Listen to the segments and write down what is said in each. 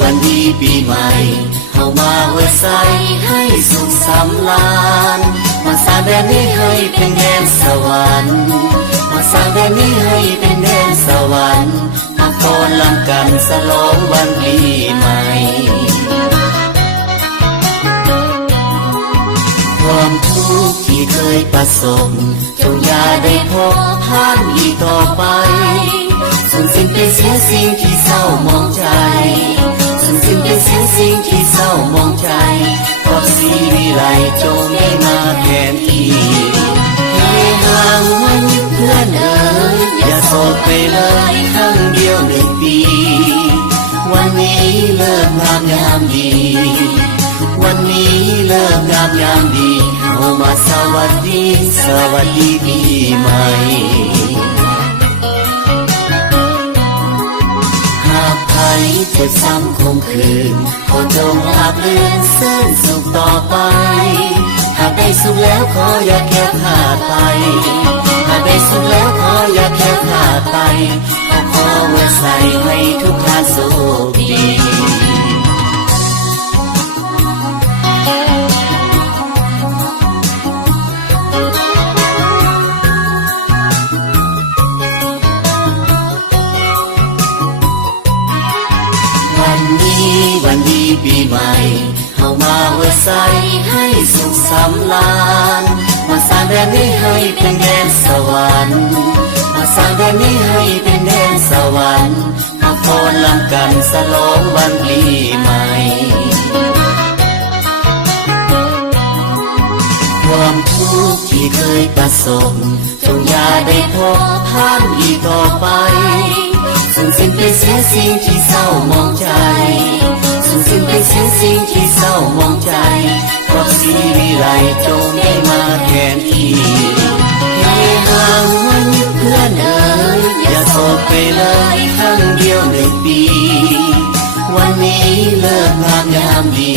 วันดีปีใหม่เฮามาอวยใส่ให้สุขสำราญมาสร้างแดนนี้ให้เป็นแดนสวรรค์มาสร้างแดนนี้ให้เป็นแดนสวรรค์มาฟ้อนรำกันฉลองวันปีใหม่ความทุกข์ที่เคยประสบจงอย่าได้พบผ่านอีกต่อไปสูญสิ้นไปเสียสิ่งที่เศร้ามองใจสูญสิ้นไปเสียสิ่งที่เศร้ามองใจความสีวิไลจงได้มาแทนที่ให้ห่างมันเพื่อนเอ๋ยอย่าโศกไปเลยครั้งเดียว1 ปีวันนี้เลิกงามยามดีวันนี้เลิกงามยามดีเอามาสวัสดีปีใหม่หากใครเจ็บซ้ำคงคืนขอจงราบรื่นเส้นสุขต่อไปหากได้สุขแล้วขออย่าแค่ขาดไปหากได้สุขแล้วขออย่าแค่ขาดไปขอไว้ใส่ให้ทุกท่านโชคดีวันดีปีใหม่เฮามาอวยใส่ให้สุขสำราญมาสร้างแดนนี้ให้เป็นแดนสวรรค์มาสร้างแดนนี้ให้เป็นแดนสวรรค์มาฟ้อนรำกันฉลองวันปีใหม่ความทุกข์ที่เคยประสบจงอย่าได้พบผ่านอีกต่อไปสูญสิ้นไปเสียสิ่งที่เศร้ามองใจสูญสิ้นไปเสียสิ่งที่เศร้ามองใจความสีวิไลจงได้มาแทนที่ให้ห่างมันเพื่อนเอ๋ยอย่าโศกไปเลยครั้งเดียว1 ปีวันนี้เลิกงามยามดี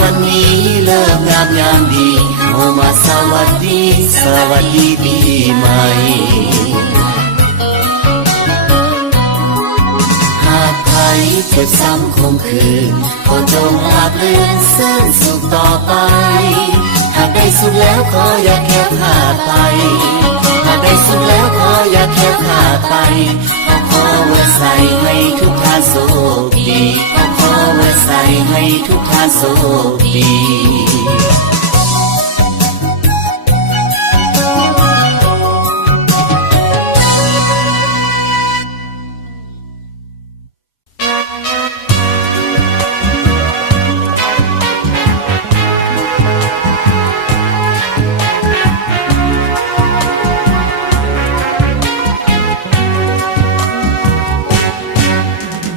วันนี้เลิกงามยามดีเอามาสวัสดีปีใหม่เจ็บซ้ำคงคืนขอจงราบรื่นเส้นสุขต่อไปหากได้สุขแล้วขออย่าแค่ขาดไปหากได้สุขแล้วขออย่าแค่ขาดไปขอไว้ใส่ให้ทุกท่านโชคดีขอไว้ใส่ให้ทุกท่านโชคดี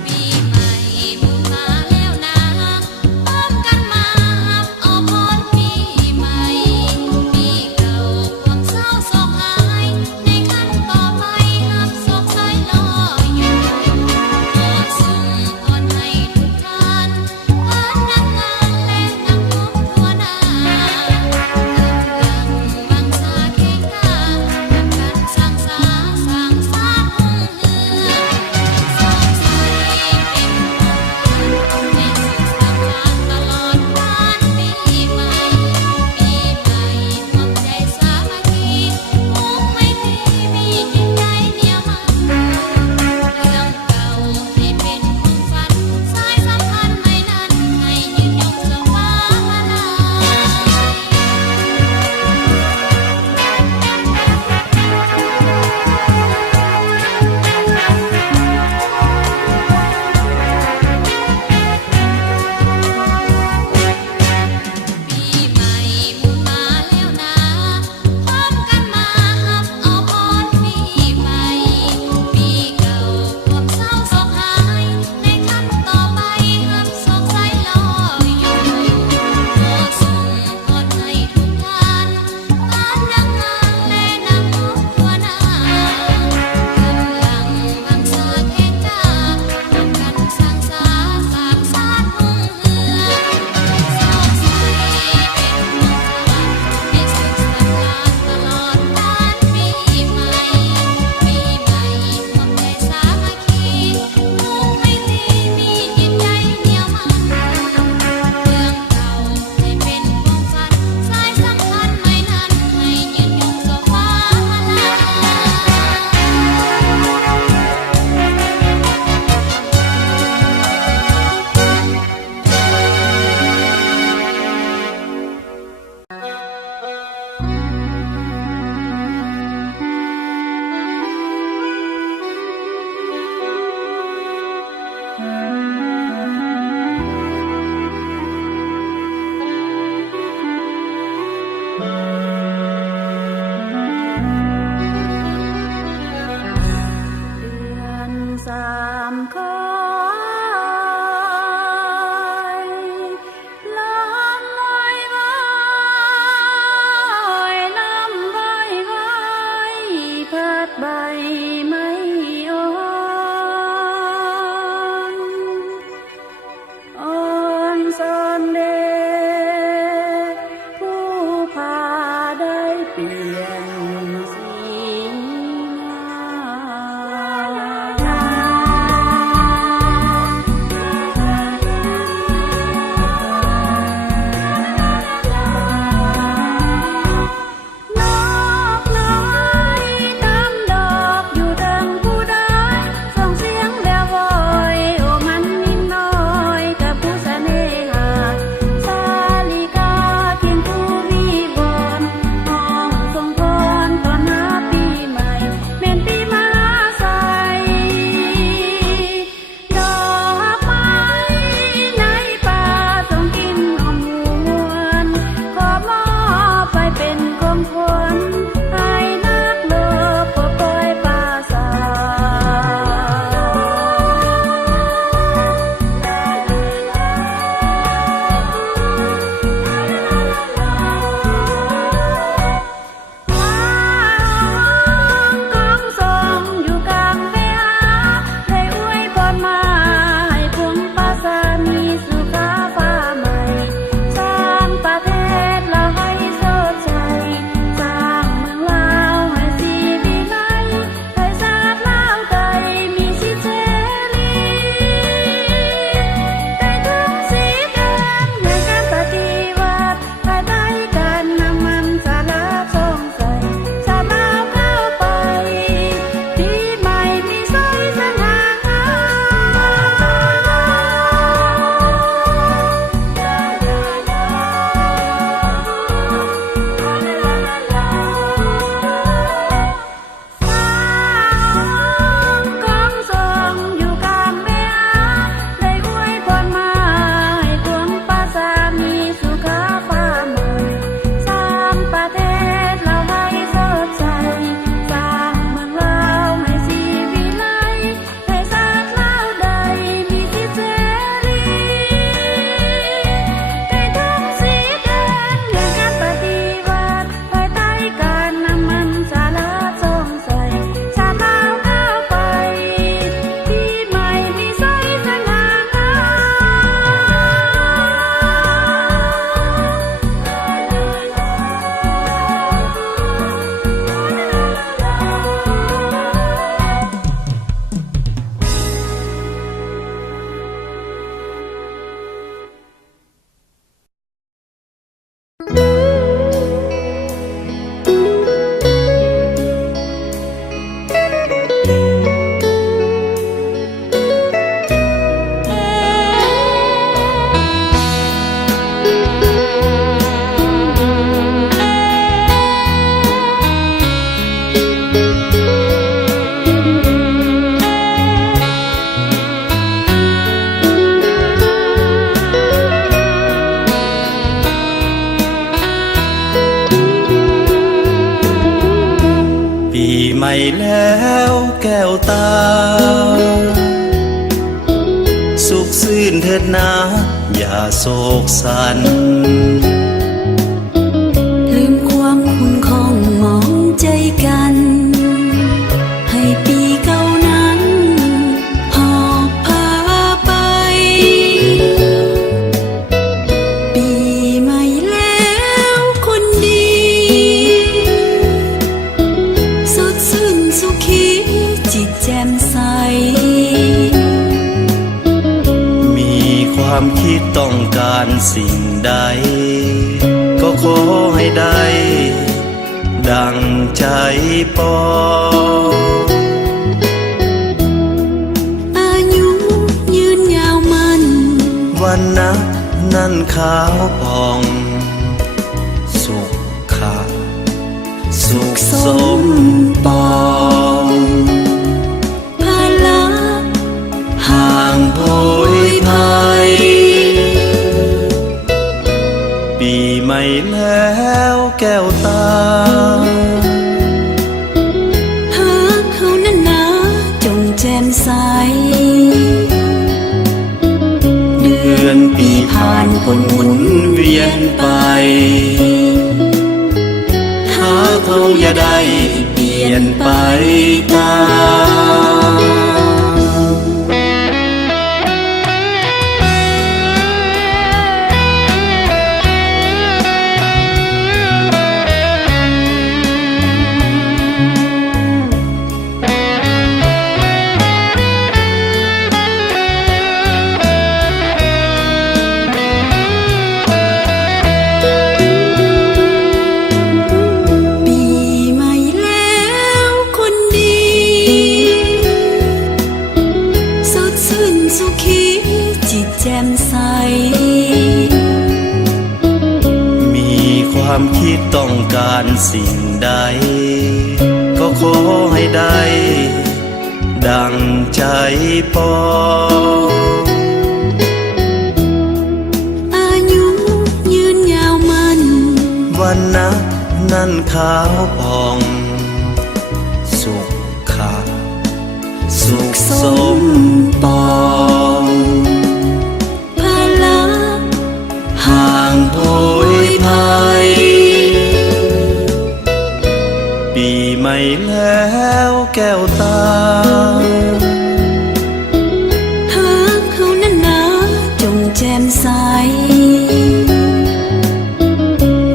ปีใหม่มาแล้วนะพร้อมกันมาเอาพร ามคอยลานลอยไว้ลำไว้ไว้พัดใบไม่อ่อนอ่อนสอนเดผู้พาได้เปลี่ยนสีงนกน้อยตามดอกอยู่ดังผู้ใดส่งเสียงแล้ววอยโอ้มันนิดน้อยกับผู้เสน่หาสาลิกาเคียงคู่วิวรณ์ห้องทรงพรตอนหาปีใหม่แม่นปีมหาไสดอกไม้ในป่าทรงกลิ่นหอมหวนขอมอบไปเป็นของขวัญให้นักโลกปลดปล่อยป่าสาของทรงอยู่กลางเวหาได้อวยพรมาให้พวงปราสาทมีสุขาฟ้าใหม่สร้างประเทศเราให้สดใสสร้างเมืองลาวให้สีวิไลให้ชาติลาวใดมีสิทธิเสรีได้ถึงสีแดงแห่งการปฏิวัติภายใต้การนำมันสาระสงสัยชาติลาวก้าวไปปีใหม่ที่สวยสง่างามของทรงอยู่กลางเวหาได้อวยพรมาให้พวงปราสาทมีสุขาฟ้าใหม่สร้างประเทศเราให้สดใสสร้างเมืองลาวให้สีวิไลให้ชาติลาวใดมีสิทธิเสรีได้ถึงสีแดงแห่งการปฏิวัติภายใต้การนำมันสาระสงสัยชาติลาวก้าวไปปีใหม่ที่สวยสง่างามปีใหม่แล้วแก้วตา สุขซื่นเถิดนาอย่าโศกสัน ลืมความคุ้นของมองใจกัน ให้ปีเก่านั้นหอบพาไป ปีใหม่แล้วคนดี สดชื่นสุขีจิตแจ่มใส มีความคิดต้องการสิ่งใด ก็ขอให้ได้ ดังใจปอง อายุยืนยาวมัน วันนะนั้นขาวผ่อง สุขะสุขสมปอง ภาระ ห่างโพยภัย ปีใหม่แล้วแก้วตา หากเขานั้นนะจงแจ่มใส เดือนปีผ่านคนหมุนเวียนไปหาเขาอย่าได้เปลี่ยนไปตาม ปีใหม่แล้วคนดีสดชื่นสุขีจิตแจ่มใสมีความคิดต้องการสิ่งใด ก็ขอให้ได้ ดังใจปองอายุยืนยาวมัน วันนะนั้นขาวผ่อง สุขค่ะสุขสมปองภาระ ห่างโผยภัยปีใหม่แล้วแก้วตาหากเขานั้นนะจงแจ่มใส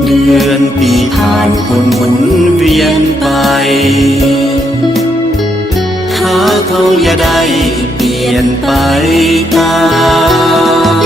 เดือนปีผ่านคนหมุนเวียนไปหาเขาอย่าได้เปลี่ยนไปตาม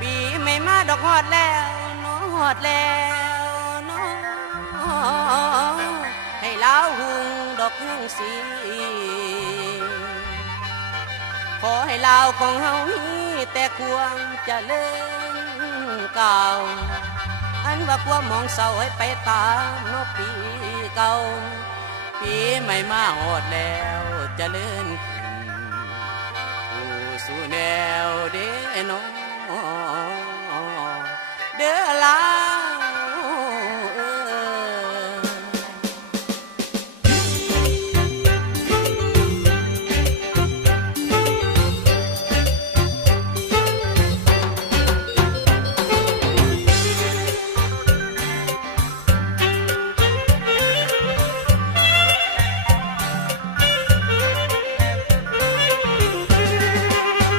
ปีไม่มาดอกฮอดแล้วเน้อฮอดแล้วเน้อให้ลาวหุงดอกยังสีขอให้ลาวของเฮามีแต่ความเจริญเก่าอันว่าความมองเศร้าให้ไปตามเน้อปีเก่าปีไม่มาฮอดแล้วเจริญขึ้นผู้สู่แนวเด้น้องเด้อลาว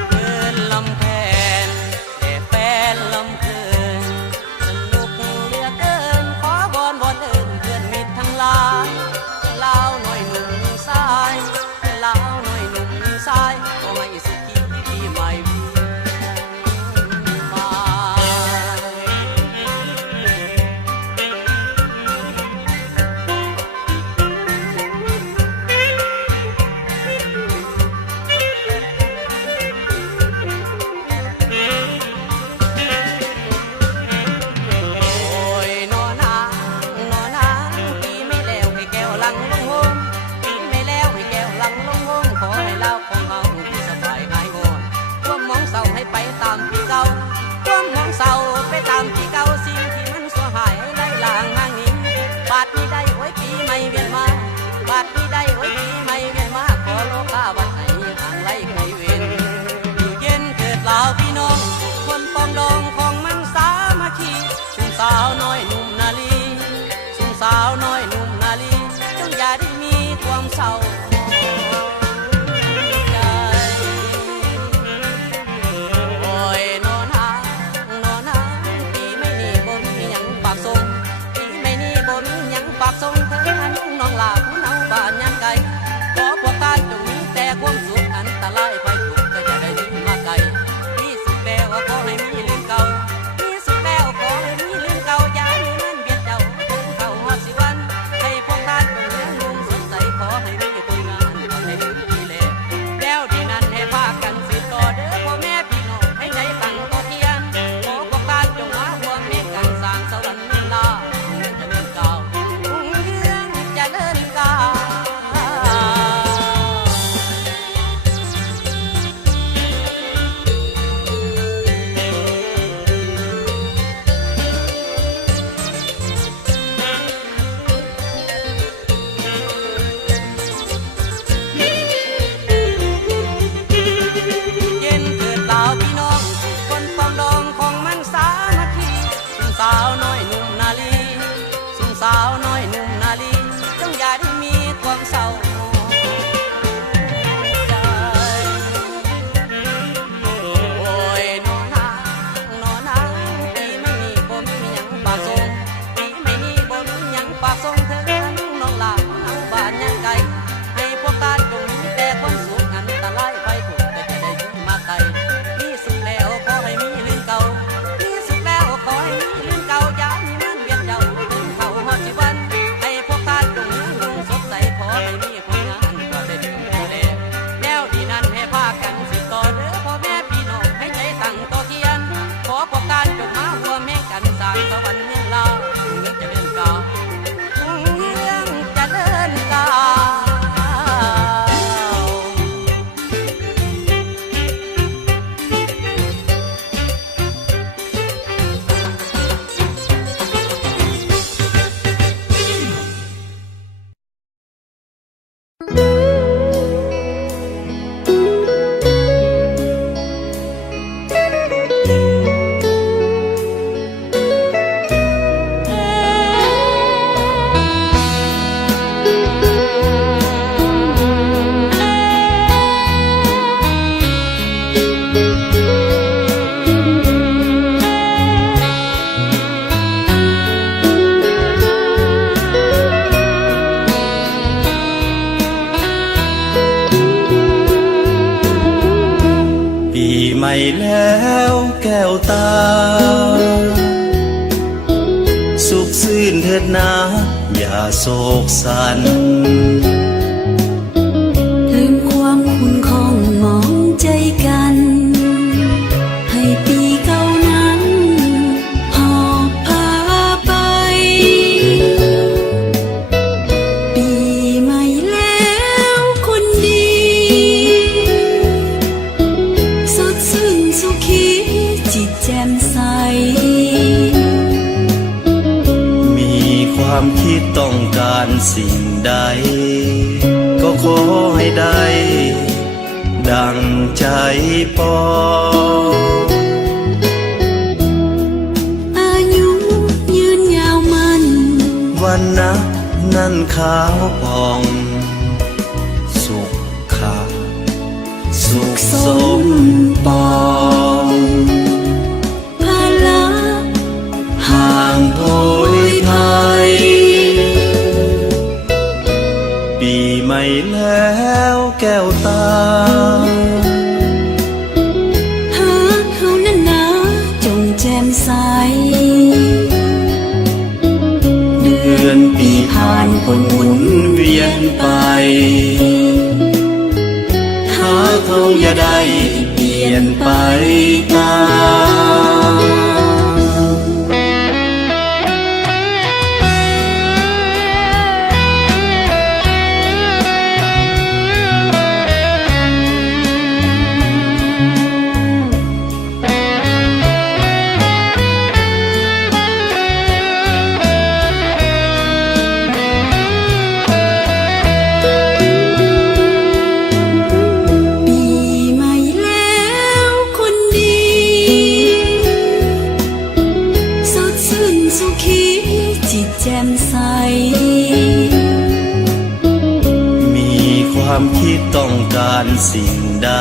เดินลำแพน ไม่แล้วแก้วตาสุขซื่นเถิดนาอย่าโศกสันลืมความคุณของมองใจกันให้ปีเก่านั้นหอบพาไปปีใหม่แล้วคนดีสดชื่นสุขีจิตแจ่มใสมีความคิดต้องการสิ่งใดก็ขอให้ได้ดังใจปองอายุยืนยาวมันวันนะนั้นขาวผ่องสุขขาสุขสมปองภาระห่างโพยภัยปีใหม่แล้วแก้วตาหาเขานั้นนะจงแจ่มใสเดือนปีผ่านคนหมุนเวียนไปหาเขาอย่าได้เปลี่ยนไปตามแจ่มใสมีความคิดต้องการสิ่งใด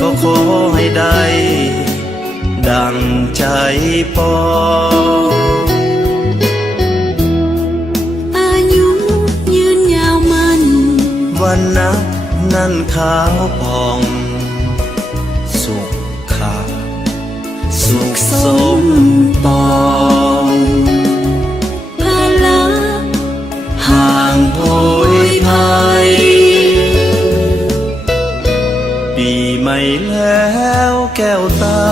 ก็ขอให้ได้ดังใจปองอายุยืนยาวมันวันนะนั้นขาวผ่องสุขขาสุขสมปองห่างโพยภัยปีใหม่แล้วแก้วตา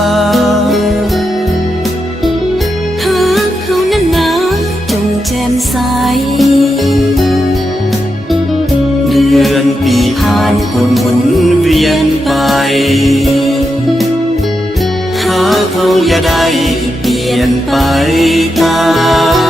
หาเขานั้นนะจงแจ่มใสเดือนปีผ่านคนหมุนเวียนไปหาเขาอย่าได้เปลี่ยนไปตาม